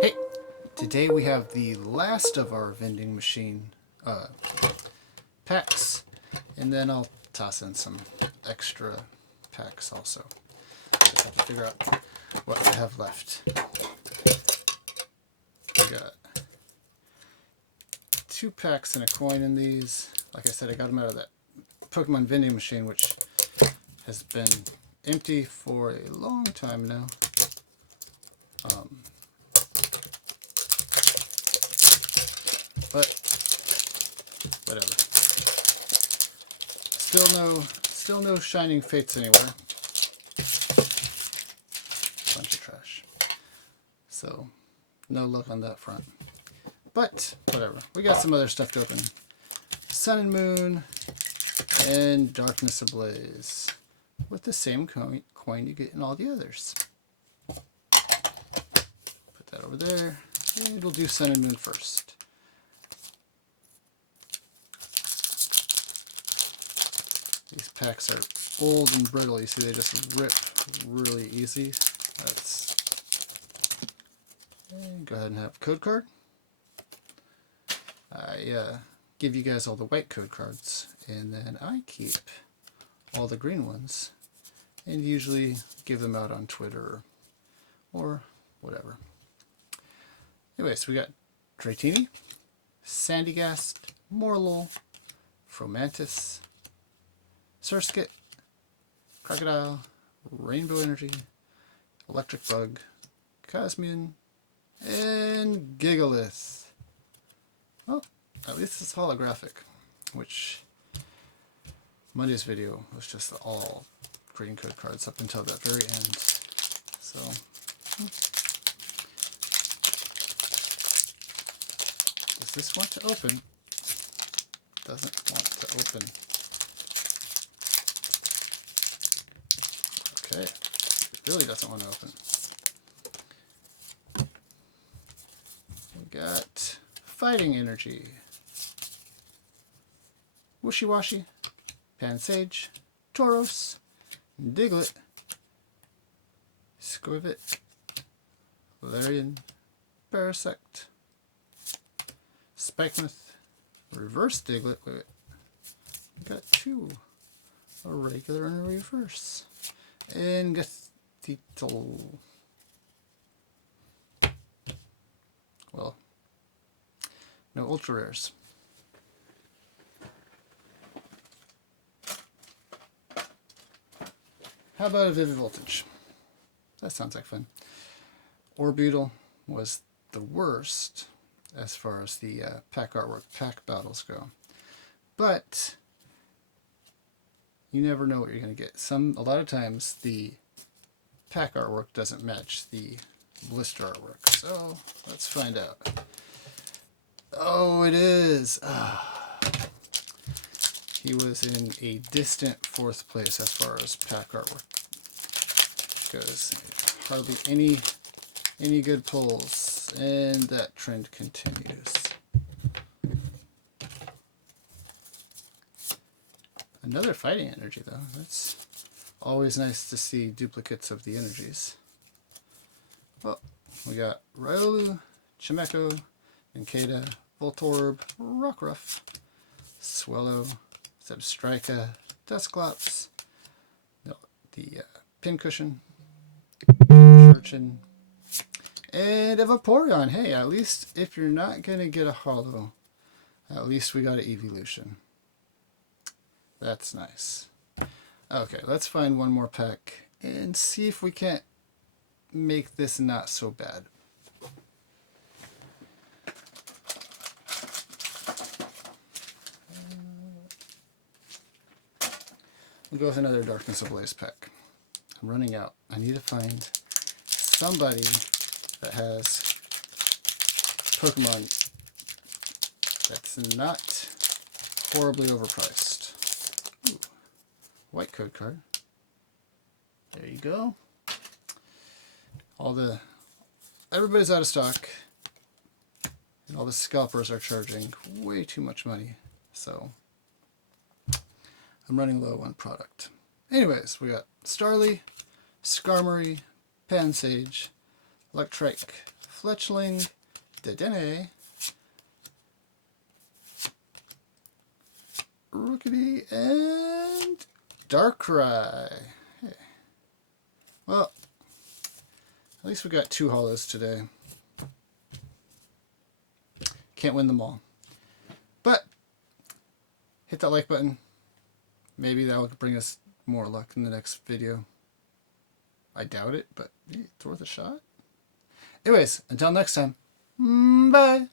Hey, today we have the last of our vending machine packs, and then I'll toss in some extra packs also. Just have to figure out what I have left. We got 2 packs and a coin in these. Like I said, I got them out of that Pokemon vending machine, which has been empty for a long time now. But whatever. Still no shining fates anywhere. Bunch of trash. So no luck on that front. But whatever. We got some other stuff to open. Sun and Moon and Darkness Ablaze with the same coin you get in all the others. Put that over there, and we'll do Sun and Moon first. These packs are old and brittle. You see, they just rip really easy. Go ahead and have a code card. I give you guys all the white code cards, and then I keep all the green ones, and usually give them out on Twitter or whatever. Anyways, we got Dratini, Sandygast, Morlul, Fromantis, Surskit, Crocodile, Rainbow Energy, Electric Bug, Cosmian, and Gigalith. Well, at least it's holographic, which Monday's video was just all green code cards up until that very end. So, does this want to open? Doesn't want to open. Okay, it really doesn't want to open. We got Fighting Energy, Wishy-Washy, Pansage, Tauros, Diglett, Squivit, Larian, Parasect, Spikemuth, Reverse Diglett. Wait. We got 2, a regular and a reverse, and Gathital. Well, no ultra rares. How about a Vivid Voltage? That sounds like fun. Orbeetle was the worst as far as the pack artwork, pack battles go. But you never know what you're going to get. A lot of times the pack artwork doesn't match the blister artwork. So let's find out. Oh, it is. He was in a distant 4th place as far as pack artwork goes. Hardly any good pulls, and that trend continues. Another Fighting Energy, though. That's always nice to see duplicates of the energies. Well, we got Riolu, Chimecho, Nincada, Voltorb, Rockruff, Swellow, Zebstrika, Dusclops, the Pincushion, Urchin, and a Vaporeon. Hey, at least if you're not going to get a holo, at least we got an evolution. That's nice. Okay, let's find one more pack and see if we can't make this not so bad. We'll go with another Darkness Ablaze pack. I'm running out. I need to find somebody that has Pokemon that's not horribly overpriced. Ooh, white code card. There you go. Everybody's out of stock, and all the scalpers are charging way too much money. So I'm running low on product. Anyways, we got Starly, Skarmory, Pansage, Electric, Fletchling, Dedenne, Rookity, and Darkrai. Hey. Well, at least we got 2 holos today. Can't win them all. But hit that like button. Maybe that will bring us more luck in the next video. I doubt it, but it's worth a shot. Anyways, until next time, bye.